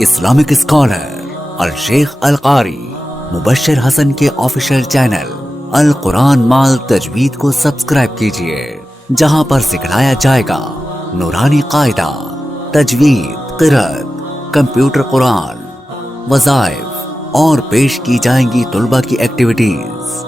Islamic scholar الشیخ القاری مبشر حسن کے official channel القرآن مال تجوید کو سبسکرائب کیجئے، جہاں پر سکھلایا جائے گا نورانی قاعدہ، تجوید، قرأت، کمپیوٹر قرآن، وظائف اور پیش کی جائیں گی طلبہ کی ایکٹیویٹیز۔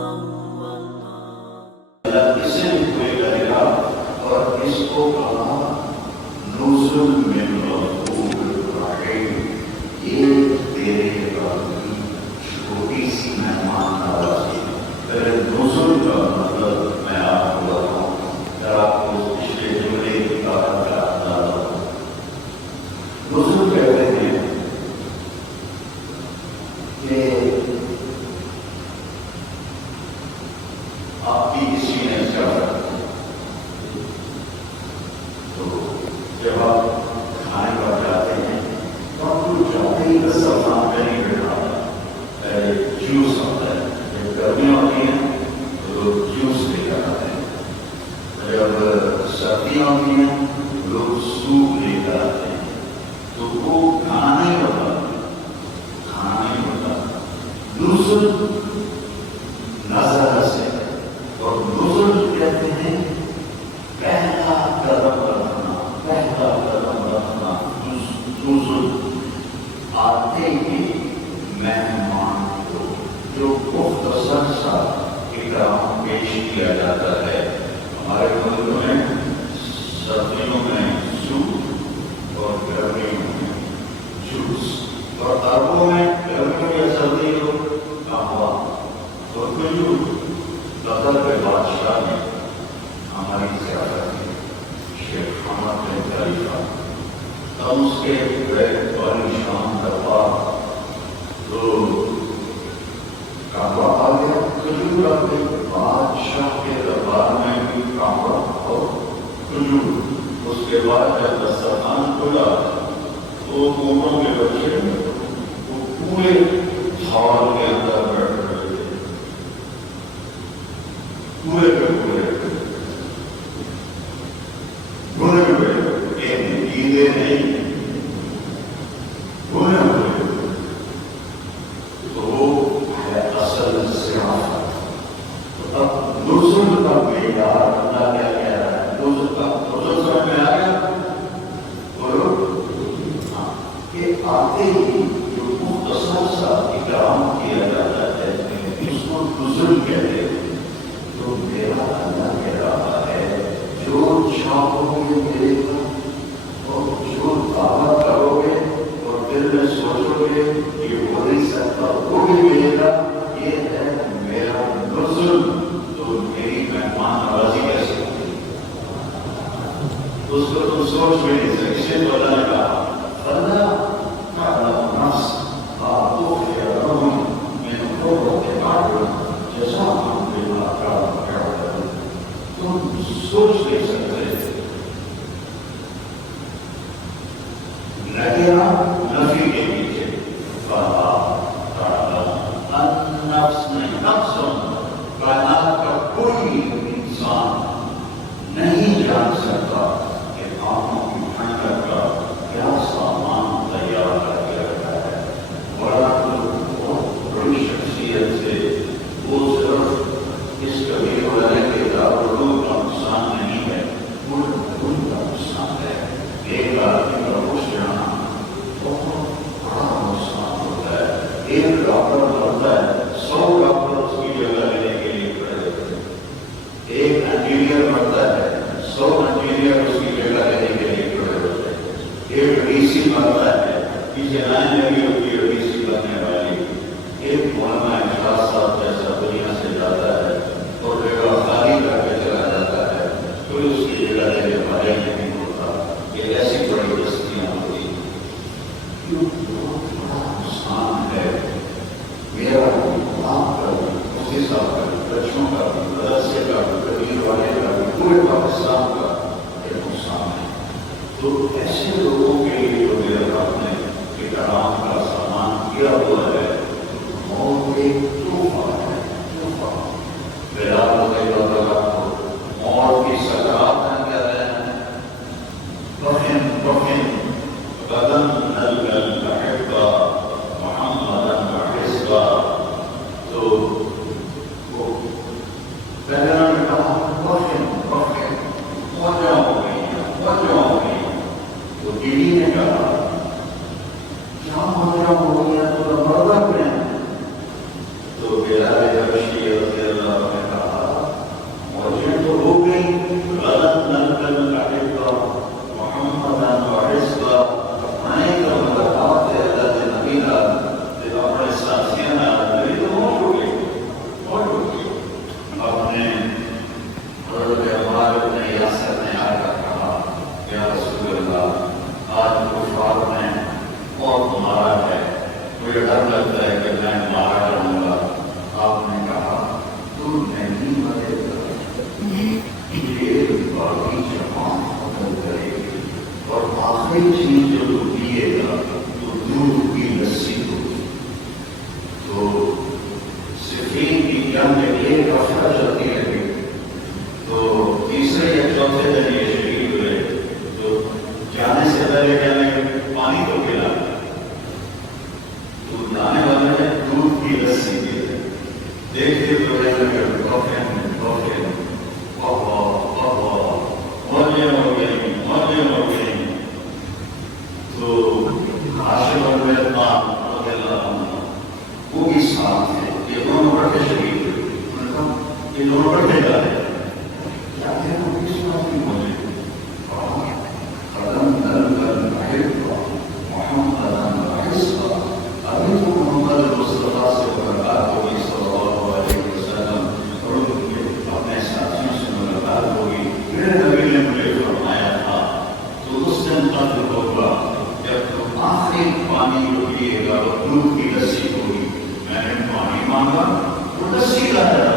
ایسے لوگوں کے لیے جو میرے رب نے اکرام کا سامان کیا ہوا ہے، موت ایک تحفہ ہے، تحفہ۔ بلال رضی اللہ عنہ موت کی سکرات میں کہہ رہے ہیں، رحم رحم بدن نلقل احبا محمدا وحزبا۔ تو وہ پہلے نے کہا رحم رحم، موجہ ہو گئی، موجہ ہو گئی۔ تو بیوی نے کہا کیا موجہ ہو گیا، تو مردہ کریں۔ تو بلال حبشی رضی اللہ عنہ نے کہا موجہ تو ہو گئی، غلط نلقل احبا محمدا وحزبا۔ میں تو ملاقات ہے اللہ نبی کا اپنے ساتھیوں نے تو موت ہو گئی، موت ہو گئی۔ اپنے حضرت عمار بن یاسر نے آ کر کہا یا رسول اللہ، آج کفار نے موت مارا ہے، مجھے ڈر لگتا ہے کہ میں مارا جاؤں گا۔ آپ نے کہا تم نہیں مرے گا، یہ باقی جوان عمل کرے گی، اور آخری چیز جو تم پیے گا تو دودھ کی لسی ہوگی۔ تو صفین کی جنگ ایک ہفتہ چلتی رہی، تو تیسرے یا چوتھے دن یہ شہید ہوئے۔ تو جانے سے پہلے کہنے پانی تو پلا، تو جانے والے نے دودھ کی لسی پی ہے۔ دیکھتے تو رہنے لگے مریم ہو گئی، مریم ہو گئی۔ تو ہاشم بن عثمان رضی اللہ عنہ وہ بھی ساتھ تھے، یہ دونوں بڑے شہید ہوئے۔ انہوں نے کہا یہ دونوں بڑے جا رہے ہیں، کیا ہے وہ بھی ساتھ ہی مجھے قدم نلقل احبا محمدا وحزبا۔ ابھی تو محمد مصطفیٰ سے ملاقات ہوگی صلی اللہ علیہ وسلم، اور ان کے اپنے ساتھیوں سے ملاقات ہوگی۔ میرے نبی نے مجھے فرمایا تھا تو اس دن قدر ہوگا جب تم آخری پانی جو پیے گا وہ دودھ کی لسی ہوگی۔ میں نے پانی مانگا وہ لسی لایا،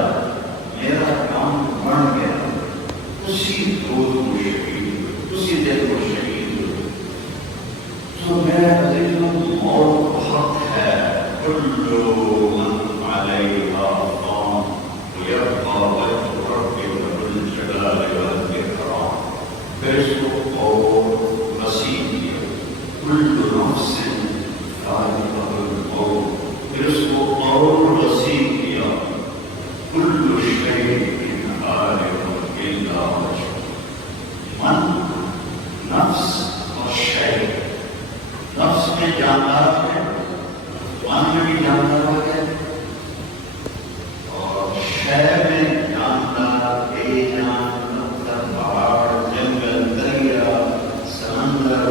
میرا کام بڑھ گیا، اسی دودھ کو شہید ہوئے، اسی دن کو شہید ہوئے۔ تو میرے عزیزوں موت حق ہے، کل من علیہا فان ویبقی وجہ ربک ذو الجلال والاکرام۔ پھر اس کو اور وسیع کیا، کل نفس ذائقۃ الموت۔ پھر اس کو اور وسیع کیا، کل شیء ہالک الا وجہہ۔ من، نفس اور شیء، نفس میں جاندار ہے، من میں بھی جاندار ہے، اور شے میں جاندار، بے جان، پہاڑ، جنگل، دریا، سمندر،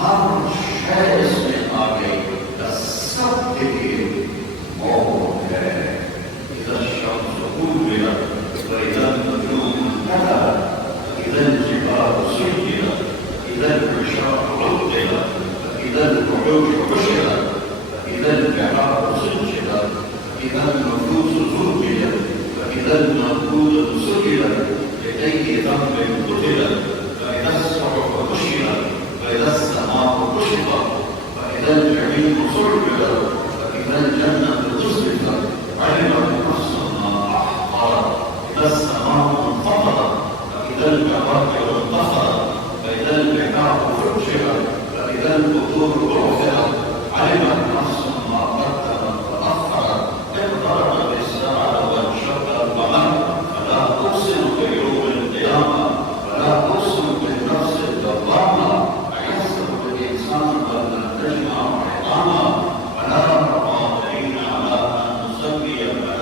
ہر شے اس میں آ گئی، سب کے لیے موت ہے۔ اذا الشمس كورت واذا النجوم انكدرت واذا الجبال سجرت واذا العشاق عطلت واذا الوحوش حشرت واذا البحار سجرت واذا النفوس زوجت واذا الموءودة سئلت بأي ذنب قتلت واذا الصحف نشرت واذا السماء كشطت واذا الجحيم سعرت واذا الجنة أزلفت علمت نفس ما أحضرت إذا السماء انفطرت وإذا الكواكب انتثرت وإذا البحار فجرت وإذا القبور بعثرت علمت نفس ما قدمت وأخرت اقتربت الساعة وانشق القمر فلا أقسم بيوم القيامة ولا أقسم بالنفس اللوامة أيحسب الإنسان أن لن نجمع عظاما ولا قادرين على أن نسوي بنانا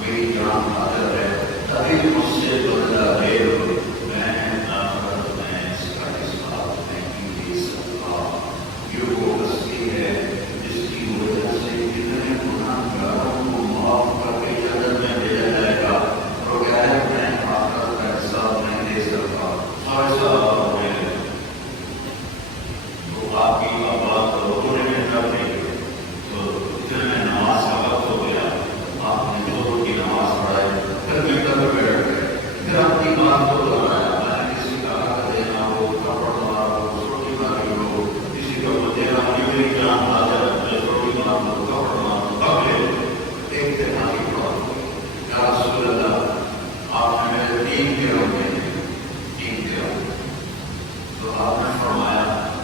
میری جان حاضر ہے تبھی مجھ سے بدلا لے میں تین دنوں میں تو آپ نے فرمایا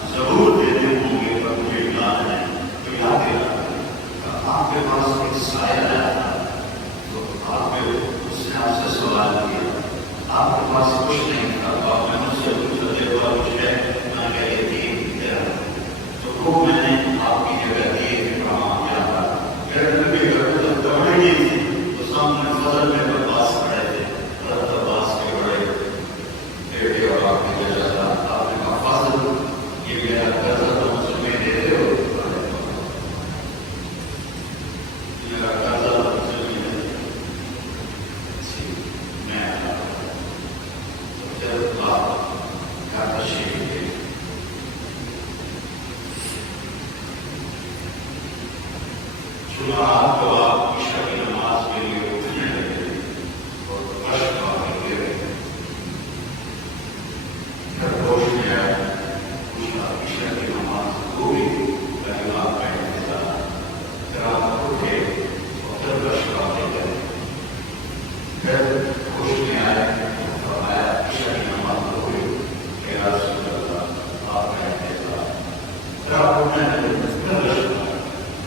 ضرور دیتے ہوں گے پر مجھے یاد ہے تو یاد دلا آپ کے پاس ایک سایہ آیا تھا تو آپ کے اس نے آپ سے سوال کیا آپ کے پاس کچھ نہیں تھا تو آپ نے مجھ سے پوچھا تھے کچھ ہے میں کہہ یہ تین تو وہ میں نے آپ کی جگہ دی کہاں کیا تھا کہنے لگے دوڑے نہیں تھی تو سامنے فضل میں عباس کھڑے تھے حضرت عباس کے بڑے بیٹے اور آپ کی جگہ تھا آپ نے کہا فضل یہ میرا قرضہ تو مجھ میں دے رہے ہو میرا قرضہ مجھ میں دے رہے میں جب آپ کا تشریف دے جمعرات کو آپ عشاء کی نماز کے لیے اٹھنے لگے اور مشق کرنے لگے جب ہوش میں آیا پوچھا عشاء کی نماز ہوئی لیکن آپ کا انتظار پھر آپ اٹھے اور پھر مشق کرنے لگے پھر ہوش میں آیا فرمایا عشاء کی نماز ہوئی کہ یا رسول اللہ آپ کا انتظار پھر آپ اٹھنے لگے پھر مشق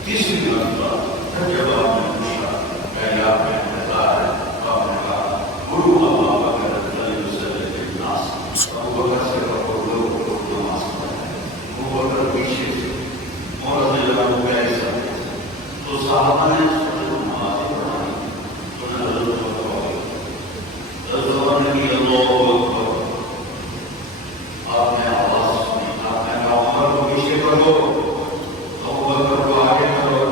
تیسری مرتبہ جب آپ نے پوچھا کہ آپ کا انتظار ہے تو آپ نے کہا گرو ابو بکر رضی اللہ عنہ الناس ابو بکر سے لوگ نماز پڑھتے ابو بکر پیچھے سے اور رضی اللہ عنہ کا ایسا تو صحابہ نے نماز پڑھائی تو نے حضرت نے کی اللہ اکبر آپ نے آواز سنی آپ نے کہا عمر کو پیچھے کرو ابو بکر کو آگے کرو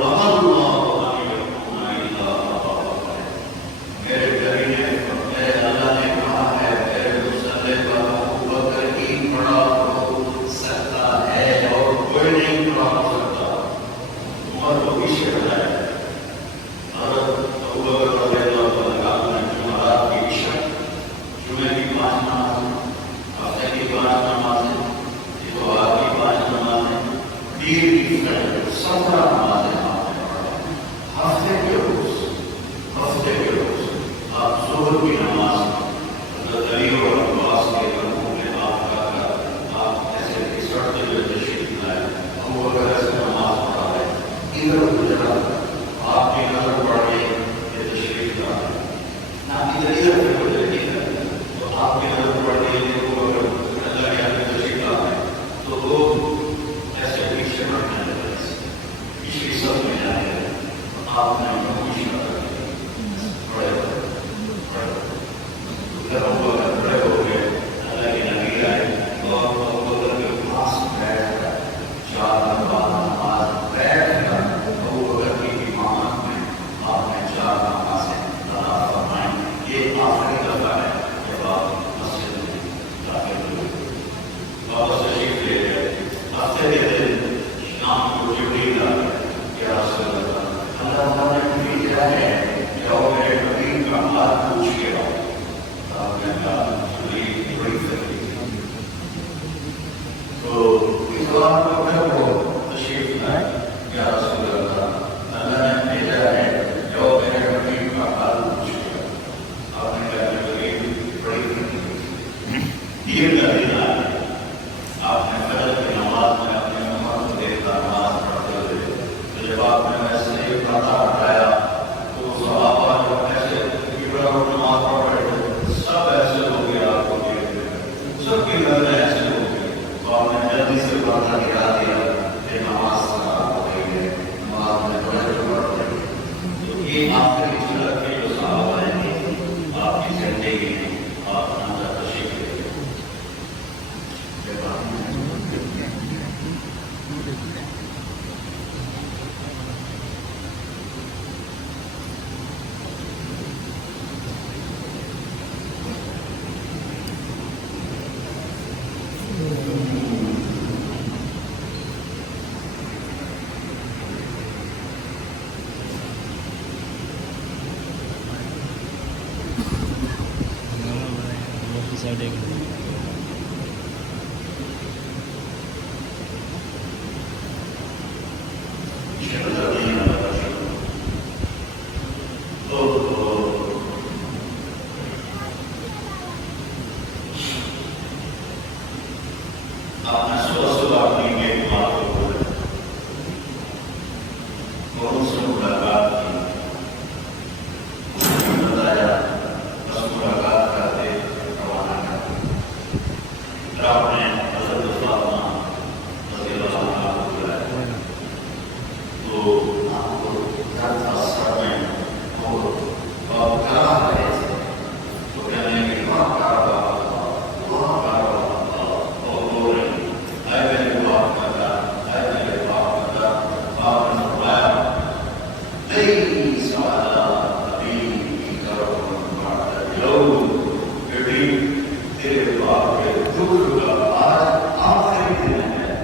شکر کا آج آخری دن ہے،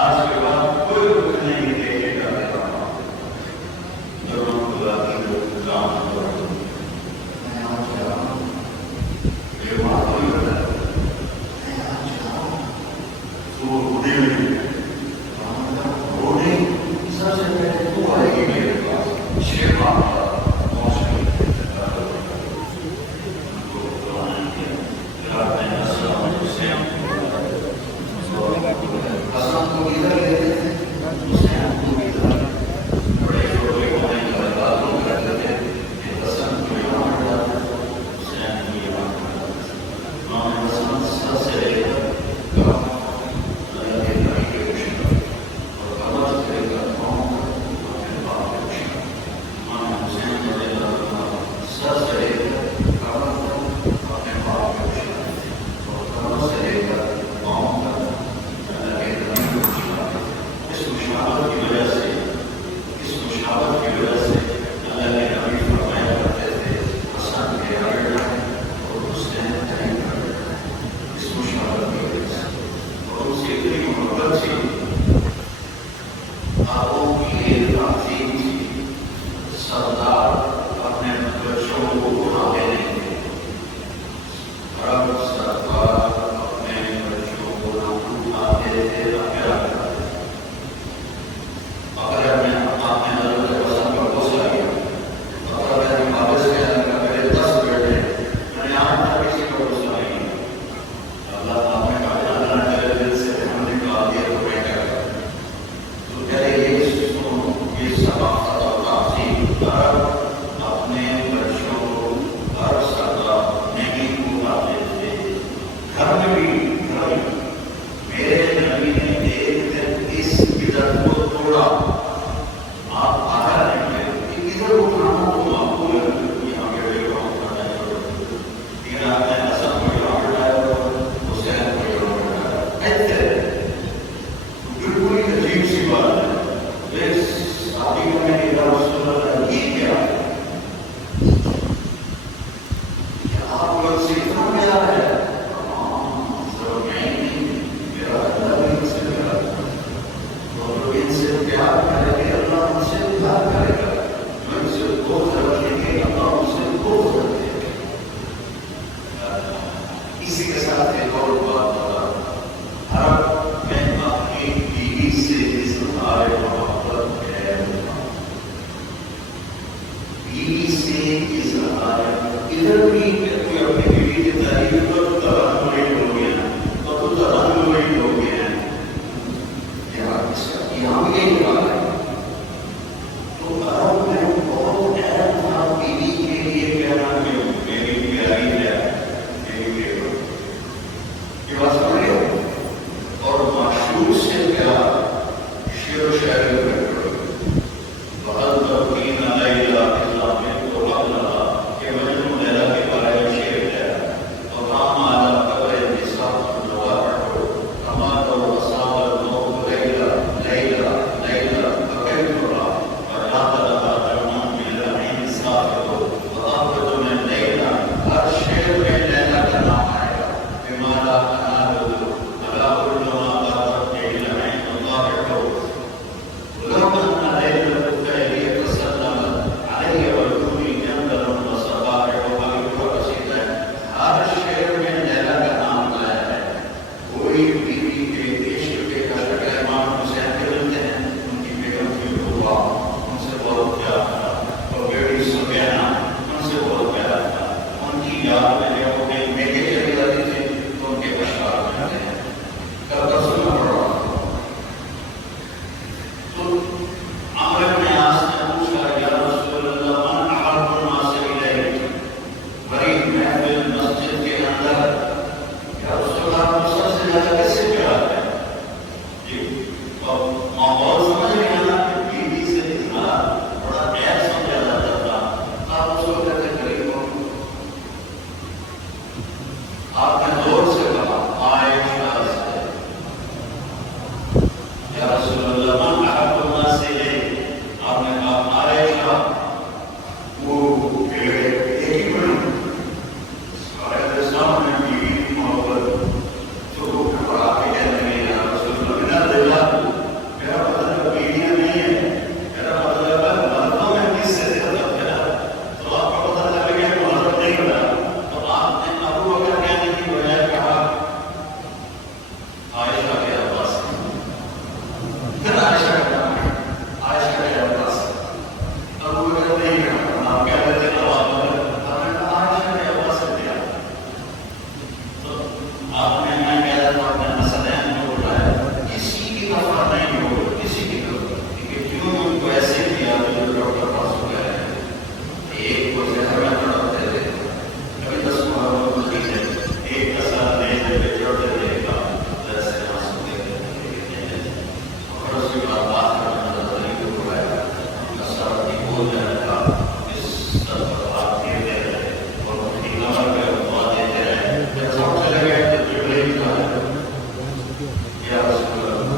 آج کے بعد کوئی رخ نہیں دیکھے گا میرا ماں، ضرور خدا کی کام کروں میں آ جاؤں، میرے ماں کو ہی بتا میں آ جاؤں تو رونے لگی، رونے سب سے پہلے تو آئے گی میرے پاس، چھ ماہ پہنچ گئی حسن کو ادھر لیتے تھے، حسین کو ادھر، بڑے چھوٹے ہونے کے بعد لوگ کہتے تھے کہ حسن کو یہاں پڑا حسین کو یہاں پڑا، امام حسن سر سے لے کر اللہ کے نبی کے پوچھنا اور کمر سے لے کر پاؤں اپنے باپ کے پوچھنا، امام حسین رضی اللہ عنہ سر سے لے کر کمر تک اپنے باپ کے پوچھنا اور کمر سے لے کر پاؤں تک اس مشابہت کی وجہ سے اللہ کے نبی فرمایا کرتے تھے حسن میرا بیٹا ہے اور حسین تیرا بیٹا ہے، اس مشابہت کی وجہ سے، اور اس کی اتنی محبت تھی، آبوں کی ایک تعظیم تھی، سردار اپنے بچوں کو اٹھاتے نہیں تھے، رب سردار اپنے بچوں کو نہ اٹھاتے تھے نہ پیار کرتے تھے، اگر میں اپنے حضرت حسن پر غصہ کیا، اگر میں واپس کہنے کا میرے 10 بیٹے میں نے آج تک کسی پر غصہ نہیں کیا، اللہ آپ نے کہا جانا تیرے دل سے ہم نے کہا دیا تو میں کیا کروں، تو کہہ رہے یہ سن یہ ثقافت اور تعظیم عرب اپنے بچوں کو ہر سردار نہیں اٹھاتے تھے، گھر میں بھی میرے نبی نے ایک دن اس عزت کو توڑا، آپ آیا نہیں کہ ادھر اٹھانا تو معقول ہے، یہاں بیٹے کو اٹھانا ہے، لیکن آپ نے حسن کو یہاں بٹھایا اور حسین کو یہاں بٹھایا، ایسے بالکل ہی عجیب سی بات ہے، اس شادی میں یا رسول اللہ یہ کیا ہے کہ آپ لوگ سے اتنا پیار ہے، ان سے پیار کریں گے اللہ ان سے پیار کرے گا، جو ان سے بغض رکھیں گے اللہ ان سے بغض رکھے گا۔ اسی کے ساتھ ایک اور بات بتا، عرب میں اپنی بیوی سے اظہار محبت ہے، بیوی سے اظہار، ادھر بھی کوئی اپنی بیوی کی تعریف پر ترنم ہو گیا اور تو ترنم ہو گیا، یہاں بھی یہی بات ہے، تو عرب میں بہت اہم تھا بیوی کے لیے کہنا کہ میری پیاری ہے، میری بیوی، یہ بات سمجھ گئے، اور معشوق سے پیار شعر و شاعری میں بہت تبدیل علیہ اسلام میں تو اللہ کہ مجنون لیلا کے بارے میں شعر ہے، اور رام عالم قبر نصاب نوار ہو ہمارا اور اصحاب الموت لیلا لیلا لیلا بکر اللہ اور رات اللہ درمان میلا نہیں نصاب ہو وآخر میں لیلا، ہر شعر میں لیلا کا نام آئے گا، بمالا انالو ملا علما قابت لیلا عین اللہ ہو ولو ان لیلا الفیلی تسلمت علیہ والکومی جندر وصباح وقبی ورسید ہے، ہر شعر میں لیلا کا نام آیا ہے، کوئی بیوی کے عشق کے کشک امام حسین کے ملتے ہیں، ان کی بیگم تھی روبا، ان سے بہت پیار تھا، اور بیٹی سفینہ ان سے بہت پیار تھا، ان کی یاد میں جب وہ کہیں میکے چلی جاتی تھی تو ان کے اشعار ملتے ہیں، کل رسول پڑھ رہا تھا تو عمرو بن عاص نے پوچھا یا رسول اللہ من احب الناس الیک، بڑی محفل مسجد کے اندر یا رسول اللہ کو سب سے زیادہ کس سے پیار ہے، جی اور ماحول سمجھ نہیں آنا کہ بیوی سے اظہار بڑا غیر سمجھا جاتا تھا، آپ اس کو کہتے غریب ہو، آپ نے زور سے کہا عائشہ سے یا رسول اللہ من احب الناس الیک، آپ نے کہا عائشہ، وہ ایک ہی بڑی سارے اسلام میں بیوی محبت آپ نے میں کہہ رہا اپنے مسئلین کو بلایا کسی کی طرف نہیں ہو کسی کی طرف کہ کیوں ان کو ایسے کیا جو ڈاکٹر پاس ہو گئے ایک کو زہر میں پڑھاتے تھے کبھی 10 محرم کو دیجیے ایک کا ساتھ نہیں دے بچڑتے رہے گا جیسے ہنس ہوتے اور اس کے بعد بات کرنے نظر کو بلایا ان کا سارا دن ہو جائے گا اس طرح پر بات کھیلتے رہے اور ان کی نمبر پہ دعا دیتے رہے جب سب چلے گئے تو جڑے ہی کھا جائے یا رسول اللہ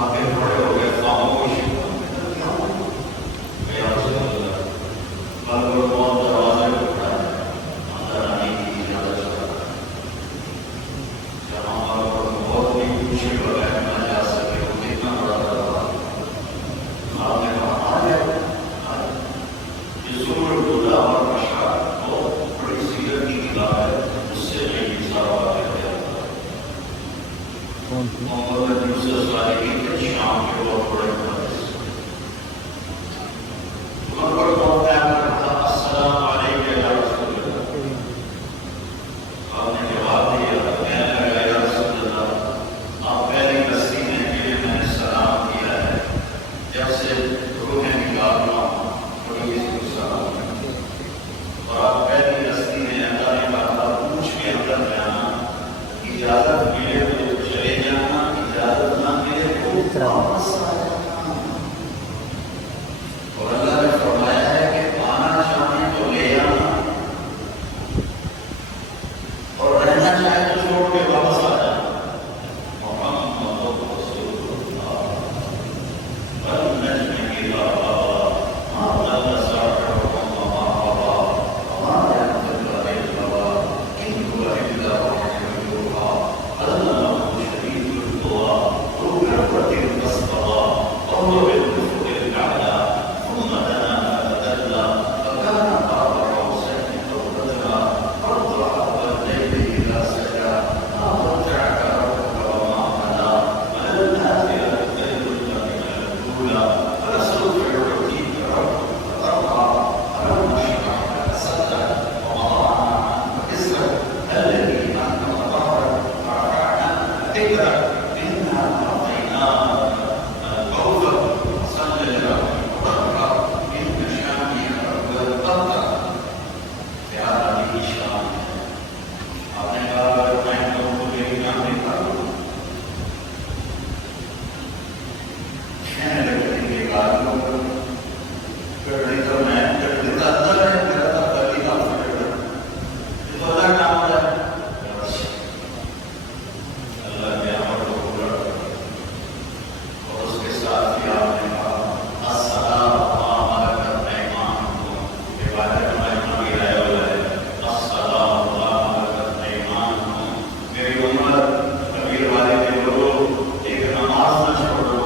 آپ کے کھڑے ہو گئے خاموش یا رسول اللہ بلکہ بہت دروازے پہ کھڑا ہے اندر آنے کی اجازت چاہتا ہے جہاں پر بہت بھی خوشی بغیر نہ جا سکے وہ کتنا بڑا دروازہ آپ نے کہا آ جائے یہ سور بولا اور مشاعر بہت بڑی سیرت کی کتاب ہے اس سے یہ بھی سارا واقع کیا ہوتا ہے محمد یوسف صالحین کے شام کے بہت بڑے محدث ان پر بہت کہا السلام علیکم یا رسول اللہ آپ نے جواب دیا کہنے لگا یا رسول اللہ آپ پہلی بستی ہیں جنہیں میں نے سلام کیا ہے جب سے روح نکالنا بڑی اس کو سلام اور آپ پہلی بستی ہیں اللہ نے کہا پوچھ کے اندر جانا اجازت ملے تو چلے جانا اجازت نہ ملے تو واپس آ جانا اور اللہ نے فرمایا ہے کہ آنا چاہیں تو لے آنا اور رہنا چاہے تو چھوڑ کے واپس آ جانا محمد رسول اللہ والنجم اذا هوى ما ضل صاحبكم وما غوى وما ينطق عن الهوى ان هو الا وحي يوحى علمه شديد القوى ذو مرة فاستوى وهو بالأفق الأعلى ثم دنا فتدلى فكان قاب قوسين أو أدنى فاطلع الليل إذا سجى ما ودعك ربك وما قلى وللآخرة خير لك من الأولى فلسوف يعطيك ربك فترضى ألم نشرح لك صدرك ووضعنا عنك وزرك الذي أنقض ظهرك ورفعنا ذكرك إنا أعطيناك الكوثر صل لربك واركع إن شانئك هو الأبتر پیارا بھی شان ہے آپ نے کہا اگر میں لوگوں کو میری جاننے کا کہنے لگے کہ گاڑیوں پر گڑی تو میں گڑی کا اندر ہے میرا تو گڑی کا اندر یہ تو اللہ کا عمل ہے اللہ کے عمل کو پورا اور اس کے ساتھ بھی آپ نے کہا السلام وما ملکت ایمانکم عبادت میں نبی رہے ہوئے السلام وما ملکت ایمانکم میری عمر کبیر والے کے لوگ ایک نماز نہ چھوڑنا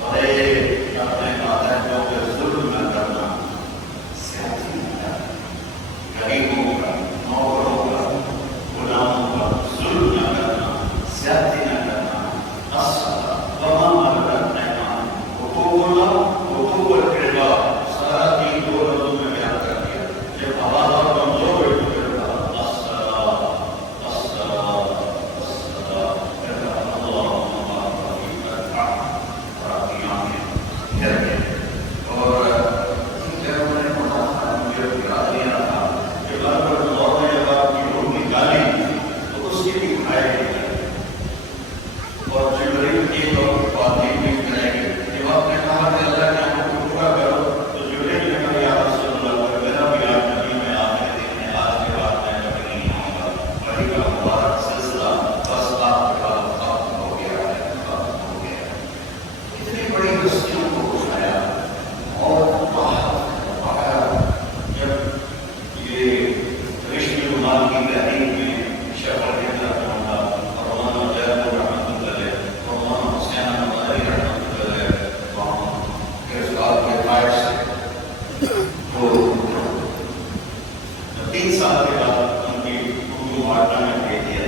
اور ایک اپنے ماتحتوں پہ ظلم نہ کرنا سیاسی نہ کرنا غریبوں کا نوکروں کا غلاموں کا ظلم نہ کرنا سیاسی نہ کرنا السلام وما ملکت ایمانکم حقوق اللہ حقوق القربا سارا دین دو لفظوں میں بیان کر دیا جب آواز اور کمزور ہوئی تو پھر کہا السلام السلام السلام پھر کہا اللہم بارک فیک اور آپ کی آنکھیں پھر گئے اور انہوں نے پڑھا مجھے یاد نہیں رہا کہ بار بار دور میں جب آپ کی روح نکالی تو اس کی بھی اٹھائے گئے اور جبریل کی لوگ باتیں بھی کریں گے جب آپ نے کہا کہ اللہ نے ہم کو پورا کرو تو جبریل نے کہا یا رسول اللہ اگر میرا بھی آج نبی میں آخر دن ہے آج کے بعد میں کبھی نہیں آؤں گا وہی کا مبارک سلسلہ بس آپ کا ختم ہو گیا ہے ختم ہو گیا ہے اتنی بڑی ہستیوں کو اٹھایا اور باہر جب یہ رشتے المال کی تحریک میں شکل کے اندر ہوگا اور مولانا جعفر رحمۃ اللہ علیہ اور مولانا حسین احمد علی رحمۃ اللہ علیہ وہاں گرفتار کے باعث سے تو 3 سال کے بعد ان کی اردو مارٹا میں بھیج دیا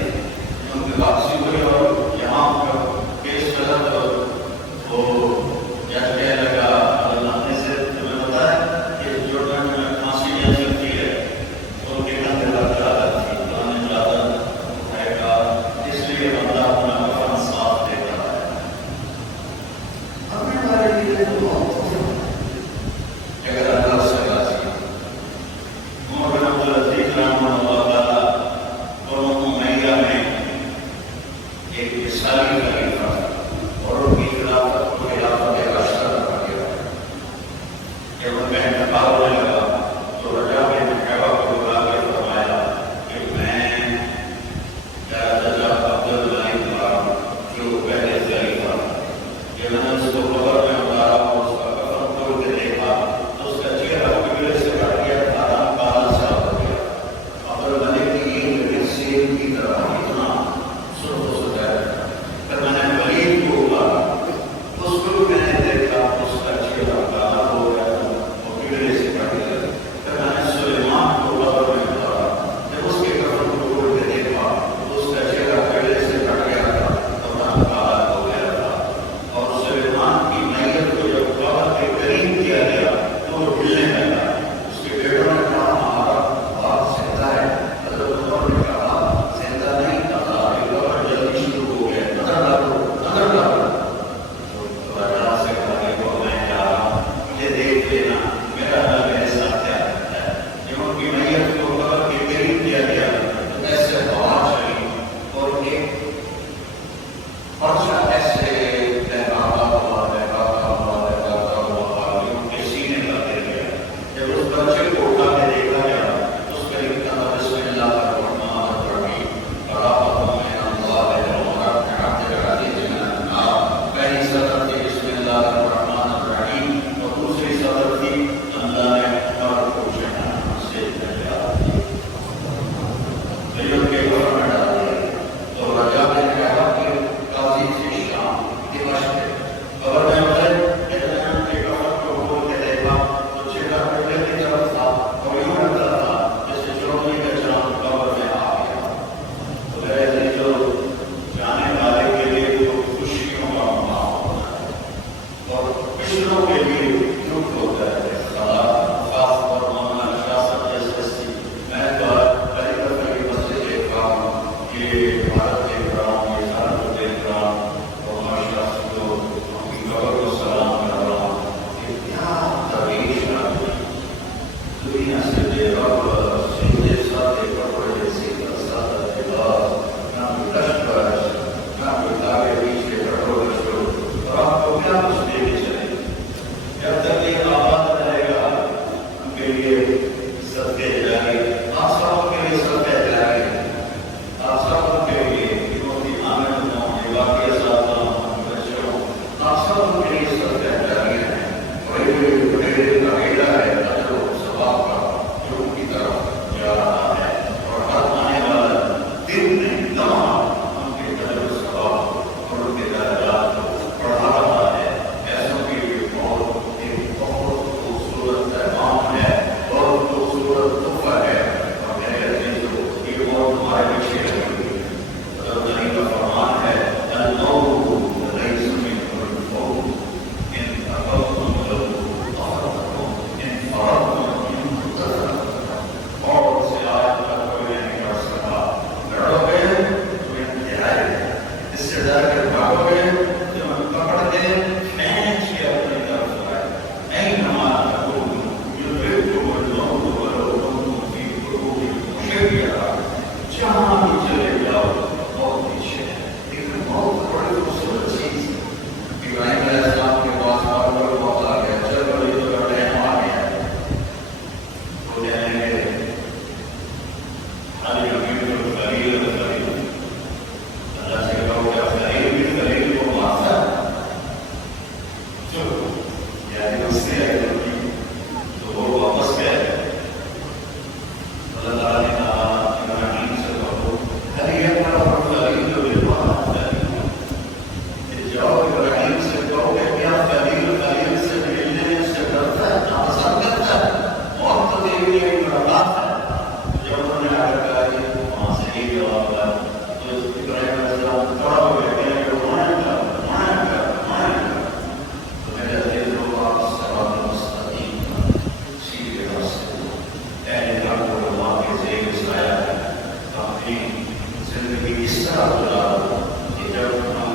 زندگی اس طرح گزارو کہ جب ہم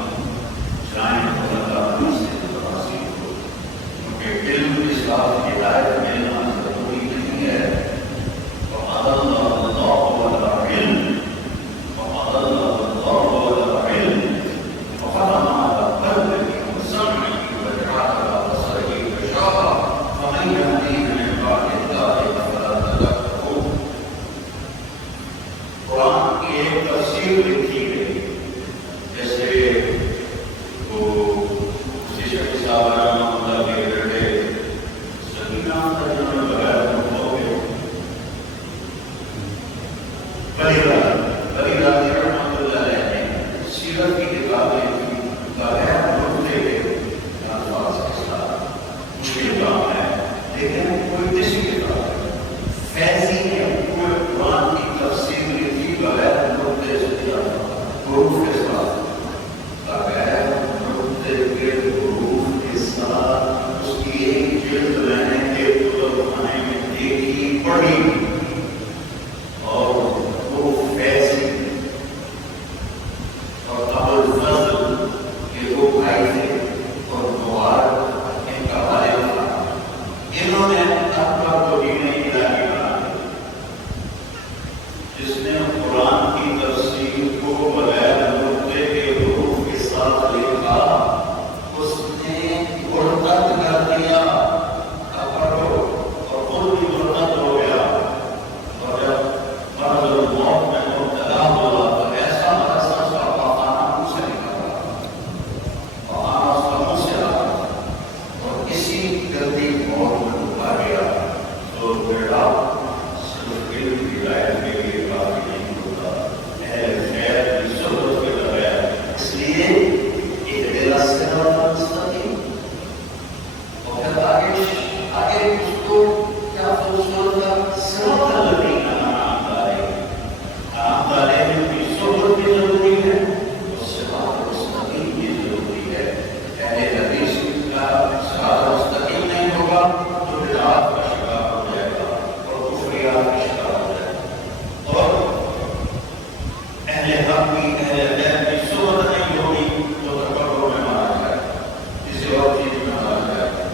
جائیں تو اللہ ہم سے متاثر ہو، کیونکہ علم اس بات کی ہدایت ملنا ضروری نہیں ہے. وَأَضَلَّ اللَّهُ الْعِلْمَ وَأَضَلَّ اللَّهُ الْعِلْمَ وَخَتَمَ عَلَى قَلْبِهِ وَسَمْعِهِ وَجَعَلَ عَلَى بَصَرِهِ غِشَاوَةً فَمَن يَهْدِيهِ مِن بَعْدِ اللَّهِ أَفَلَا تَذَكَّرُونَ. قرآن کی ایک تفسیر لکھی گئی، جیسے وہ مفتی شفیع صاحب رحمہ اللہ کے بیٹے سکینہ ترجمہ بغیر ہو گئے، بڑی راضی رحمۃ اللہ علیہ نے سیرت کی کتابیں بغیر نقطے کے الفاظ کے ساتھ. مشکل کام ہے لیکن کوئی کسی کتاب ہے فیضی نے کوئی قرآن کی تفسیر لکھی بغیر نقطے سے حروف کے ساتھ، بغیر نقطے کے حروف کے ساتھ اس کی ایک جلد میں نے ایک کتب خانے میں دیکھی پڑھی، اور وہ فیضی اور ابوالفضل کے دو بھائی تھے اور مبارک ان کا والد تھا. انہوں نے اپنا کو دین الہی بنا دیا. جس نے قرآن کی تفسیر کو بغیر نقطے کے حروف کے ساتھ لکھا اس نے مرتد کر دیا. اب پڑھو اور خود بھی مرتد ہو گیا، اور جب مرض الموت میں مبتلا ہوا تو ایسا مرض اس کا پخانا منہ سے نکلا، پخانا اس کا منہ سے آ گیا اور اسی جلدی موت میں ڈوبا گیا. تو بیٹا صرف علم کی ہدایت کے لیے کافی نہیں ہوتا، اہل خیر کی صحبت کے بغیر. اس لیے اہدنا الصراط المستقیم. اور پھر آگے اس کو کیا خوبصورت ہے، صراط الذین انعمت علیہم. انعمت علیہم کی صحبت بھی ضروری ہے اور صراط مستقیم بھی ضروری ہے. اہل حدیث کا صراط مستقیم نہیں ہوگا تو بدعات کا شکار ہو جائے گا اور کفریات کا شکار ہو جائے گا. اور اہل حق کی اہل بیت کی صحبت نہیں ہوگی تو تکبر میں مارا جائے گا، کسی اور چیز میں مارا جائے گا.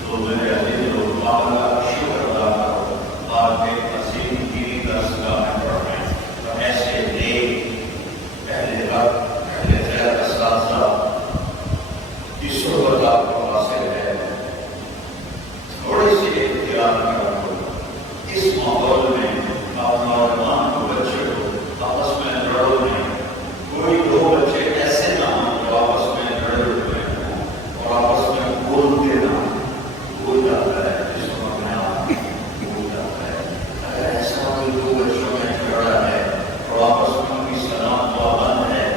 تو میرے عزیز لوگ اللہ کا شکر ادا کرو، آپ ایک عظیم دینی درس گاہ میں پڑھ رہے ہیں اور ایسے نیک اہل حق اہل خیر اساتذہ کی صحبت آپ کو حاصل ہے. تھوڑی سی احتیاط کرو اس ماحول میں. آپ نوجوان کو بچے کو آپس میں لڑو نہیں. کوئی دو بچے ایسے نہ ہوں جو آپس میں لڑے ہوئے ہیں اور آپس میں بولتے نہ ہوں. بھول جاتا ہے جس کو میں آپ بھول جاتا ہے. اگر ایسا کوئی دو بچوں میں جھگڑا ہے اور آپس میں ان کی سلام دعا بند ہے،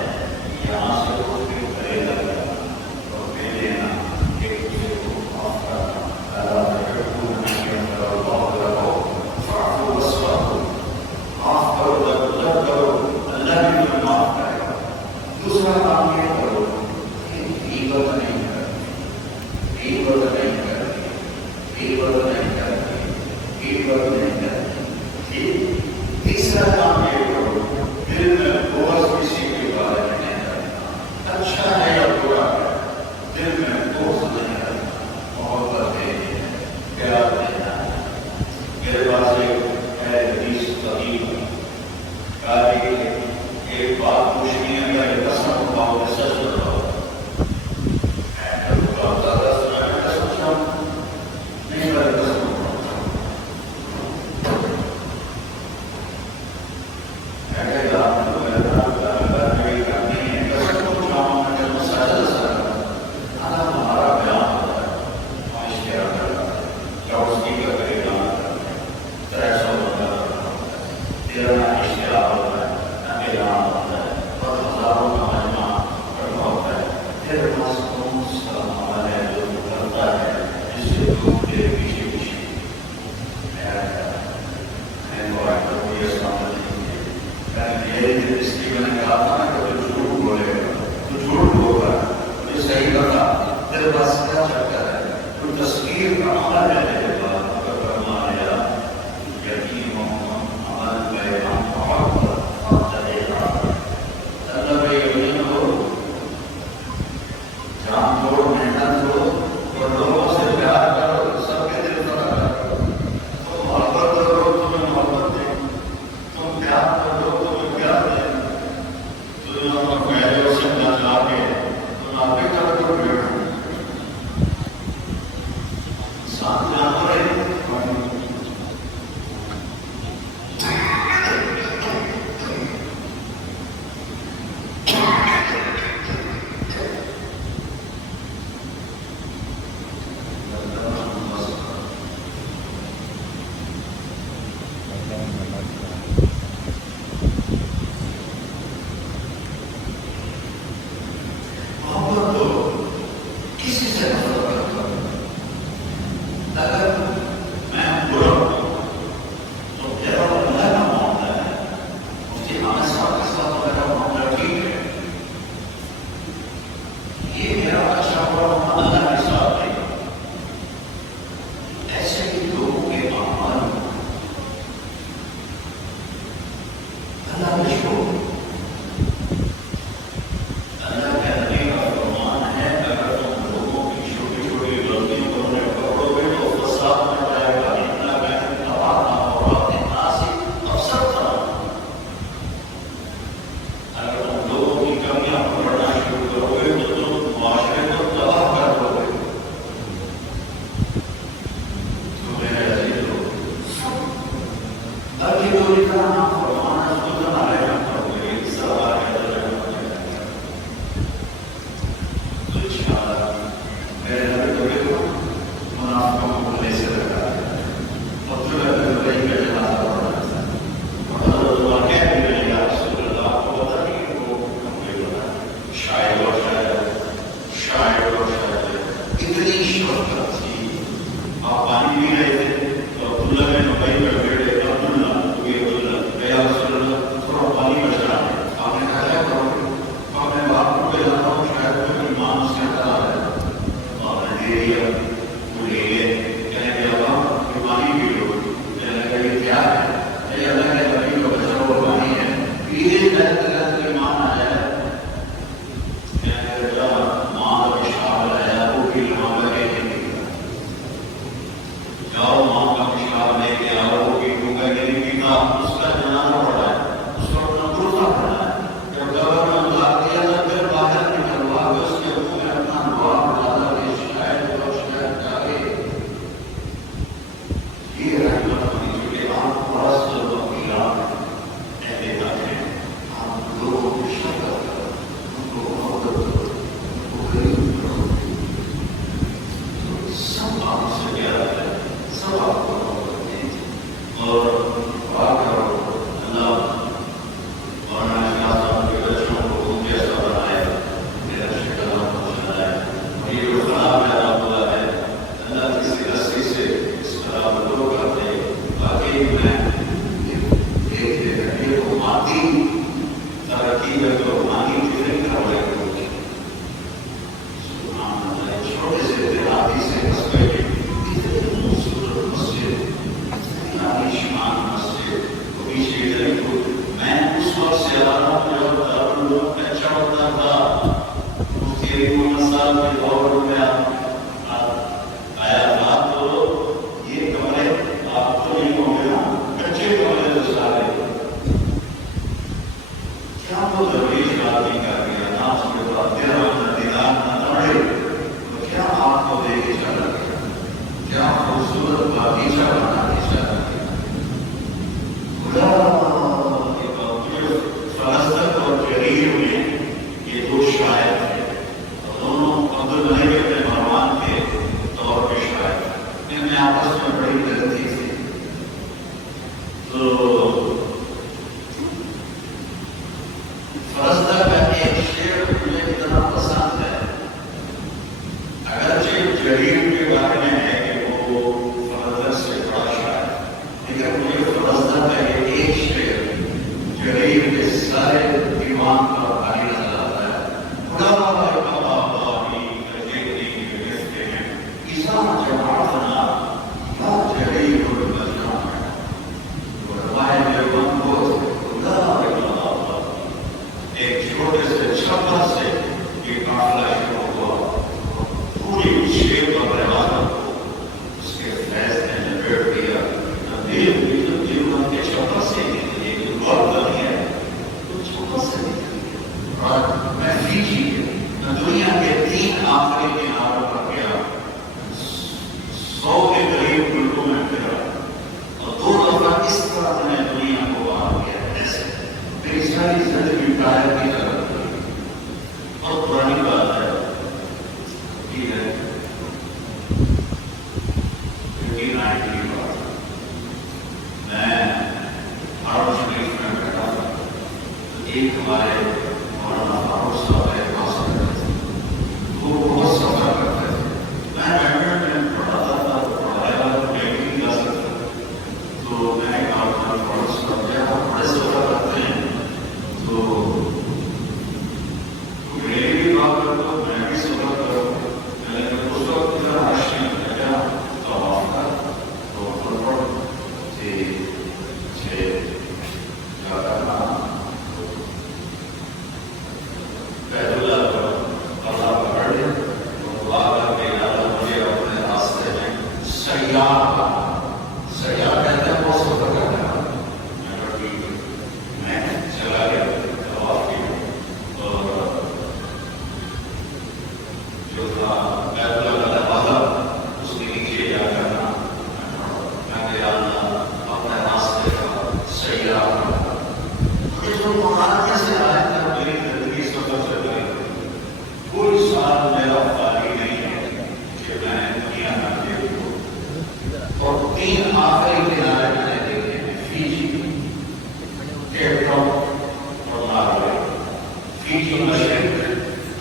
یہاں سے اٹھ کے گھرے لگا اور پھر لینا ایک دوسرے کو معاف کرنا. اللہ تحبون ان یغفر اللہ لکم فاعفوا واصفحوا. معاف کرو، درگزر کرو، اللہ بھی تمہیں معاف کرے گا. دوسرا کام یہ کرو کہ غیبت نہیں کرنی، غیبت نہیں کرنی، غیبت نہیں کرنی، غیبت نہیں کرنی. تیسرا کام یہ کرو دل میں بغض کسی کے بارے میں نہیں کرنا. اچھا ہے یا برا ہے، دل میں بغض نہیں کرنا، محبت دینی ہے، پیار دینا ہے. میرے پاس ایک حدیث طبیب کاری ایک بات پوچھنی ہے یا یہ قسم اٹھاؤ کہ سچ بتاؤ. میں بہت زیادہ سنا ہے قسم اٹھاؤں نہیں، میں قسم اٹھاؤں. میں کہہ رہا ہوں تو میری کرنی ہے قسم اٹھاؤں میں جب سچ دسا آنا ہمارا بیان ہوتا ہے. ہم اشتہار کرتا ہے لاؤڈ اسپیکر کرے گا 300 بندہ تیرا اشتہار ہوتا ہے، اعلان ہوتا ہے اور ہزاروں کا مجمع اکٹھا ہوتا ہے. پھر پاس کون سا عمل ہے جو کرتا ہے جس سے لوگ تیرے پیچھے پیچھے یہ سامنے نہیں. اس لیے میں نے کہا تھا نا کہ تو جھوٹ بولے گا، تو جھوٹ بول رہا ہے، تو صحیح کرنا. تیرے پاس کیا چکر ہے؟ تو تصویر کا عمل ہے میرے پاس. اگر فرما لیا یقین عمل بیان محبت اللہ نے چھوڑ اللہ کے نبی کا فرمان ہے اگر تم لوگوں کی چھوٹی چھوٹی غلطیوں کو انہیں پکڑو گے تو فساد میں جائے گا اتنا کہیں تباہ نہ ہوگا ناسی افسر تھا اگر تم لوگوں کی کمیاں پکڑنا شروع کرو گے تو تم معاشرے کو تباہ کر دو گے تو میرے عزیز لوگ اب یہ جو لکھا نا فرمان ہے اس کو تو نہ لینا پڑو گے یہ سوال ہے میرے نبی تو دیکھو منافقوں کو لے سے رکھا ہے اور جو ہے وہی کا جنازہ پڑھا ہے اور حضرت عمر کہتے ہیں یا رسول اللہ آپ کو پتہ نہیں کہ وہ مجھے پتہ ہے شاعر اور شاعر اتنی شہرت تھی آپ پانی پی رہے تھے تو عبداللہ بن ابی کا بیٹے عبداللہ یا رسول اللہ تھوڑا پانی بچا ہے آپ نے کہا کیا کرو گے آپ نے باپ کو جاتا ہوں شاید کوئی ایمان اس کے اندر آ رہا ہے اور دے دیا وہ لے گئے کہنے کے ابا یہ پانی پی لو کہنے لگا یہ کیا ہے یہ اللہ کے نبی کا بچا ہوا پانی ہے پینے کہتے کہتے ایمان آ جائے کہنے لگا ماں کا پیشاب لایا وہ بھی وہاں لگے نہیں جاؤ ماں کا پیشاب لے کے آؤ وہ بھی ڈوبا کے نہیں پیتا اس کا جنازہ پڑا ہے اس کو اپنا برسا پڑا ہے جب قبر میں اتار دیا تو پھر باہر نکلوا کے اس کے منہ میں اپنا دعا ڈالا کہ شاید اور شاید جاگے یہ رحمت ہوئی کہ آپ پرست وکیلان اہل ہیں آپ لوگوں کو شکر کرو ان کو محبت کرو ان کو قریب کرو سب آپ سے پیار ہے سب آپ کو محبت دیں اور دعا کرو اللہ مولانا شاہ صاحب کے بچوں کو خوب جیسا بنائے میرا شکل کو چلائے اور یہ جو خراب پیدا ہوا ہے اللہ کسی رسی سے اس طرح بدلو کر دے باقی میں یہ رومانی ترقی ہے جو رومانی چیزیں کر رہے ہیں چھوٹے سے دیہاتی سے قصبے کے اتنے خوبصورت مسجد اتنی عالیشان مسجد وہ پیچھے ادھر میں اس وقت سے آ رہا ہوں جب دارالعلوم میں چڑھتا تھا مفتی علی محمد صاحب کے دور میں آیا تھا تو یہ کمرے آپ کو نہیں ہوں گے نا کچے کمرے تو سارے کیا وہ ضروری آدمی کر گیا نا اس کے بعد تیرا دیدار نہ پڑے تو کیا آپ کو دے کے چلا گیا کیا خوبصورت باغیچہ بنا کے چلا گیا خدا فلسطین اور جریر میں یہ دو شاعر تھے اور دونوں عبدالغنی بن مروان کے دور کے شاعر ان میں آپس میں بڑی غلطی تھی تو فلسطین کا ایک شعر مجھے اتنا پسند ہے اگرچہ جریر کے بارے میں ہے کہ وہ فلسطین سے بڑا شاعر لیکن مجھے فلسطین کا ایک شعر جریر کے سارے دیوان پر بھاری نظر آتا ہے خدا بابی کجیری کہتے ہیں کسان جماعتنا یا جریر المجنان اور روایت میں بند ہو خدا بابا ایک چھوٹے سے چھپر سے یہ قافلہ شروع ہوا پوری شیر پر روانہ کو اس کے فیض نے لپیٹ دیا دل دیوان کے چھپر سے ایک غور بنی ہے تو چھپر سے اور میں فیجی دنیا کے 3 آخری کناروں پر گیا 100 کے قریب ملکوں میں پھرا اور 2 دفعہ اس طرح میں نے دنیا کو باہر کیا ایسے میری ساری زندگی ٹائر کی طرح بہت پرانی بات ہے یہ ہے 59 کی بات میں عرب شریف میں بیٹھا تھا ایک ہمارے مولانا فاروق صاحب ہے وہاں سے بیٹھے تھے وہ بہت سفر کرتے تھے میں بیڈمنٹن میں پڑھاتا تھا پڑھایا نہیں جا سکتا تو میں نے کہا فاروق صاحب کیا آپ بڑے سفر کرتے ہیں تو میری بھی بات کرتا ہوں میں بھی سفر کروں لیکن اس وقت ذرا اشیاء کیا تو آپ کا تو پڑھ تھی جاتا تھا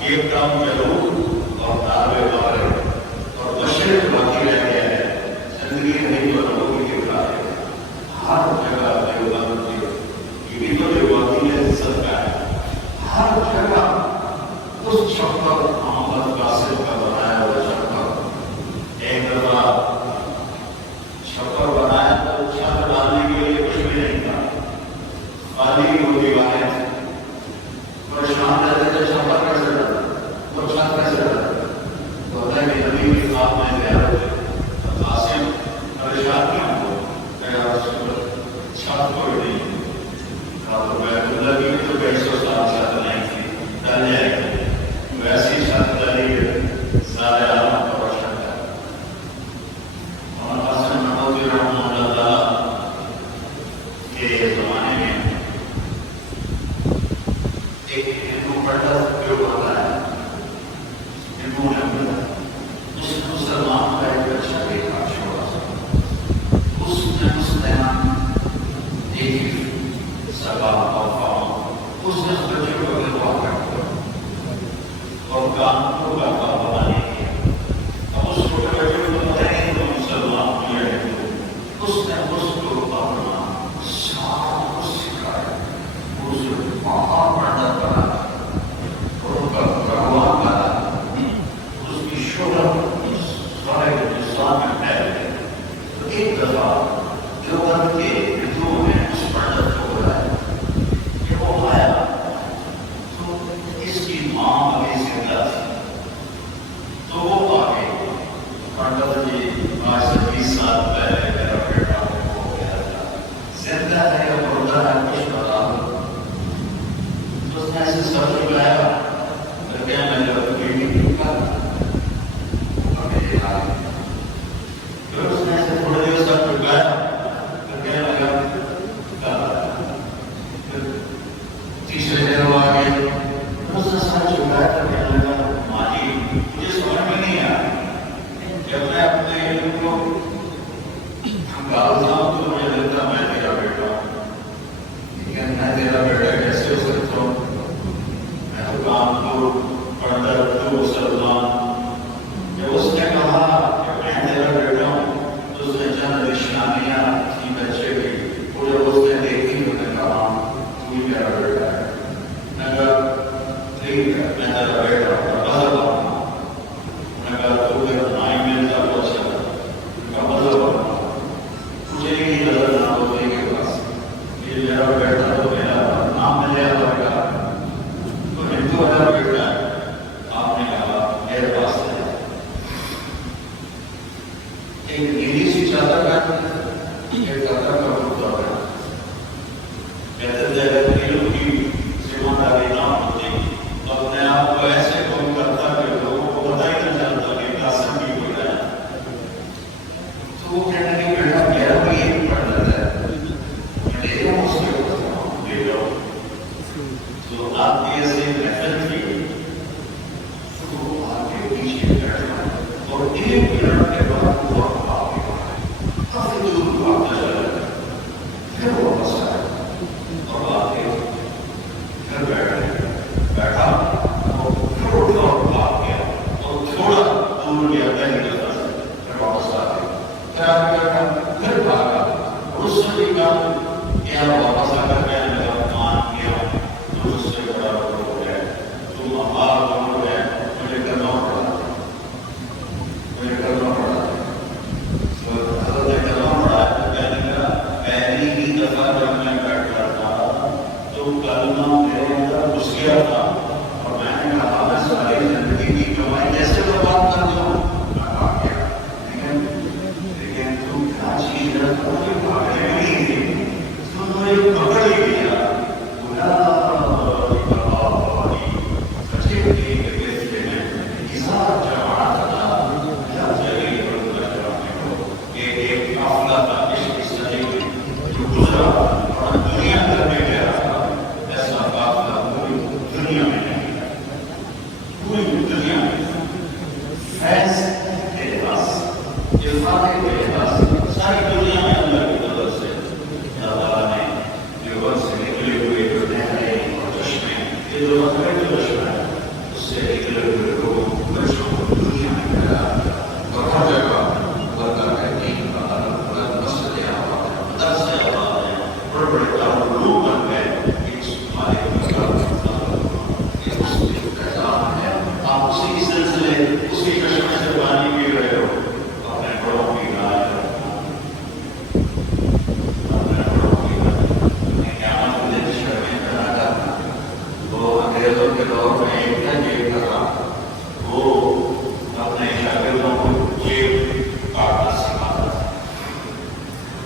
یہ کام ضرور اور دعوے والے اور مشرق باقی رہ گیا ہے، زندگی نہیں تو لوگوں کی دکھ رہا ہے ہر جگہ دیوبند کی، یہ بھی تو دیوبندی ہے عزت کا ہے، ہر جگہ اس چھپر محمد قاسم کا بنایا ہوا چھپر، ایک دفعہ چھپر بنایا تو چھت ڈالنے کے لیے کچھ بھی نہیں تھا، خالی وہ دیواریں تھیں، پریشان رہتے تھے چھپر کیسے ڈالا، وہ چھت کیسے ڈالا، تو ہوتا ہے کہ نبی کی خواب میں گیا تو قاسم پریشان کیا ہو گیا، چھت کوئی نہیں، کہا تو بیت اللہ کی تو 250 سال چھت نہیں تھی، ڈل جائے گی، ویسی چھت ڈلی سارے عالم کو روشن کر، اور قاسم نبوی رحمہ اللہ کے زمانے میں ایک ہندو پنڈت جو ہوتا ہے ہندو نے اس مسلمان کا ایک اچھا دیکھا چھوڑا سا، اس نے مسلمان دیکھی سبا اور فاؤں، اس نے اس بچے کو لگوا کر اور کام کو بابا بنانے کیا، اب اس چھوٹے بچے کو پتہ نہیں تو مسلمان کیا ہے، اس نے اس کو اپنا سارا کچھ سکھایا، اس کو مہا پنڈت بنا، اور ان کا گروہ بنا، اس کی شہرت سارے ہندوستان میں پھیل گئی، تو ایک دفعہ جو بند کے ہندوؤں نے اس پنڈت کو بلایا کہ وہ آیا تو اس کی ماں ابھی زندہ تھی، تو وہ آ گئی، پنڈت جی آج سے 20 سال پہلے میرا بیٹا ہو گیا تھا، زندہ ہے یا مردہ ہے کچھ بتا دو، تو اس نے ایسے سر چکایا تو کیا میں نے بیٹی کا پھر اس نے ایسے تھوڑے دیر سر چکایا تو کہنے لگا، تیسرے دن وہ آ گئی، اس نے سر چکایا تو کہنے لگا، ماں جی مجھے سمجھ میں نہیں آیا، جب میں اپنے علم کو ڈالتا ہوں تو مجھے لگتا میں تیرا بیٹا ہوں، لیکن میں تیرا بیٹا کیسے ہو سکتا ہوں، میں تو کام کو پڑھتا تو مسلمان، جب اس نے کہا کہ میں تیرا بیٹا ہوں تو اس نے چند نشانیاں تھی بچے کی، وہ جب اس نے دیکھی تو نے کہا تو ہی میرا بیٹا ہے، میں کہا ٹھیک ہے میں تیرا بیٹا ہوں، مذہب اپنا، میں کہا تو پھر مائی ملتا بہت اچھا کا مذہب اپنا، مجھے یہ نظر نہ ہونے کے پاس یہ میرا بیٹا تو میرا نام مل جائے گا، تو ہندو والا بیٹا ہے، آپ نے کہا میرے پاس ہے ایک نیلی سی چادر کا ایک چادر کا کرتا ہے، کہتے تھے نیلوں کی ذمہ داری نہ ہوتی تو اپنے آپ کو ایسے کون کرتا کہ لوگوں کو پتہ ہی نہیں چلتا کہ قاسم کی ہو جائے، تو وہ کہنے لگے بیٹا میرا بھی ایک پنڈت ہے، میں لے جاؤں اس کے اوپر لے جاؤ، تو آپ کی ایسے محفل تھی تو آپ کے پیچھے بیٹھا اور 1 منٹ کے بعد وہ آپ کے کافی دور بھاگتا چلا گیا، پھر وہ واپس آیا اور آ کے پھر بیٹھا اور پھر اٹھا اور بھاگ گیا اور تھوڑا دور گیا پہلی دفعہ سے، پھر واپس آ گیا، پھر آ کے بیٹھا پھر بھاگا، اور اس سے بھی کہا کہ یار واپس آ کر کہنے لگا مان کیا تو اس سے بڑا ہو گیا، تم آباد ہو گئے، مجھے کرنا پڑا، مجھے کرنا پڑا، تو حضرت کرنا پڑا تو کہنے لگا پہلی ہی دفعہ جب میں بیٹھ رہا تھا تو کلمہ میرے اندر گھس گیا تھا اور میں نے کہا میں ساری زندگی کی کمائی کیسے برباد کر دوں، میں بھاگ گیا، لیکن تم کیا چیز ہے تمہیں بھاگنے نہیں تھی، تم مجھے پکڑ ہی لیا، بولا سچے کی گلے میں ہزار جوان تھا، ایک قافلہ تھا عشق کی سجی جو گزرا اور دنیا اندر میں گیا تھا، ایسا قافلہ پوری دنیا میں نہیں، پوری دنیا میں فیض کے لباس، عرفان کے لباس، ساری دنیا میں اللہ کی مدد سے اللہ تعالیٰ نے دیوبند سے نکلے ہوئے جو نہریں اور چشمے، یہ جو مذہب کے چشمے ہیں اس سے دور میں ایک تھا جیب کا کام، وہ اپنے شاگردوں کو جیب کاٹنا سکھاتا تھا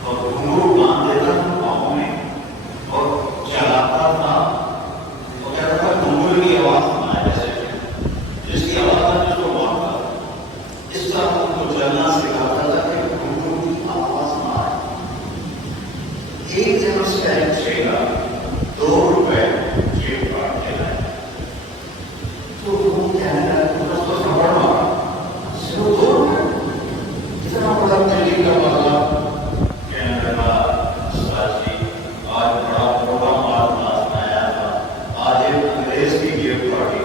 اور گھنگرو باندھ دیتا تھا پاؤں میں اور چلاتا تھا. وہ کہتا تھا گھنگرو کی آواز سنا جیسے جس کی آواز میں اس کو مارتا اس طرح ان کو چلنا سکھاتا تھا کہ گھنگرو کی آواز نہ آئے. ایک دن اس کا ایک شیرا 2 روپے جیب کاٹ کے لائے تو وہ کہنے لگا اس کو تھپڑ مارا. صرف 2 روپے اتنا بڑا دلی کا بازار. کہنے لگا استاد جی آج بڑا موٹا مال آزمایا تھا، آج ایک انگریز کی جیب کاٹی